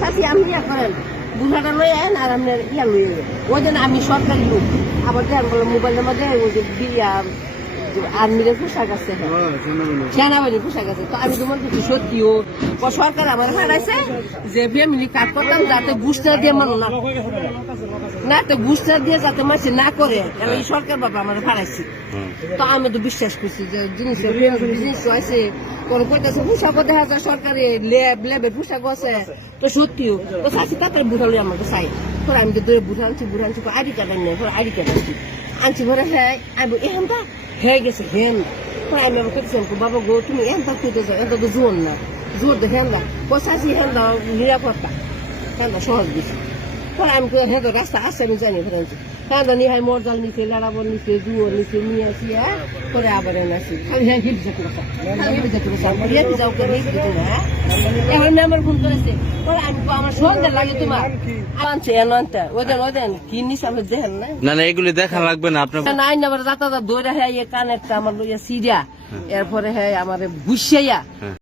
সাথী আপনি ইয়া করেন বুঝাটা লই আন আর আপনার ইয়া লই ওই জন্য আমি সরকারি লোক আবার দেন বলে মোবাইলের মধ্যে ওই যে বিয়া আর্মির পোশাক আছে সেনাবাহিনীর পোশাক আছে তো আমি তোমার কিছু সত্যিও সরকার আমার হারাইছে যে ফ্যামিলি কার্ড করতাম যাতে বুস্টার দিয়ে মানুষ না তো বুস্টার দিয়ে যাতে মাসে না করে এই সরকার বাবা আমার হারাইছে তো আমি তো বিশ্বাস করছি যে জিনিস আছে কোন করতেছে পোশাকও দেখা যায় সরকারি লেবের পোশাক আছে তো সত্যিও তো চাষি তাড়াতাড়ি বুঝালো আমাকে চাই পরে আমি তো দূরে বুঝাচ্ছি আইডি কার্ড আনি পরে আইডি কার্ড আনছি আনছি পরে হ্যাঁ আমি এখানটা হয়ে গেছে হেন পরে আমি আমার করছি বাবা গো তুমি এনটা খুঁজতে যাও এটা তো জোর না জোর তো হেন্দা চাষি হেন্দা নিরাপত্তা হেন্দা সহজ দিচ্ছে পরে আমি হ্যাঁ রাস্তা আসছে আমি জানি ফেরাচ্ছি হ্যাঁ নিয়ে হয় মরজাল নিচে লাড়াবর নিচে জুয়োর নিচে নিয়ে আসি হ্যাঁ পরে আবার এনে আসি খালি হ্যাঁ হিপ যেতে যাও করে হ্যাঁ এবার মেম্বার ফোন করেছে পরে আমি আমার সন্ধ্যা লাগে তোমার আনছে এনটা ওদের কি নিস আমি দেখেন না না এগুলি দেখা লাগবে না আপনার নাই না আবার যাতা দৌড়া হ্যাঁ কানের আমার লইয়া সিরিয়া এরপরে হ্যাঁ আমার গুসাইয়া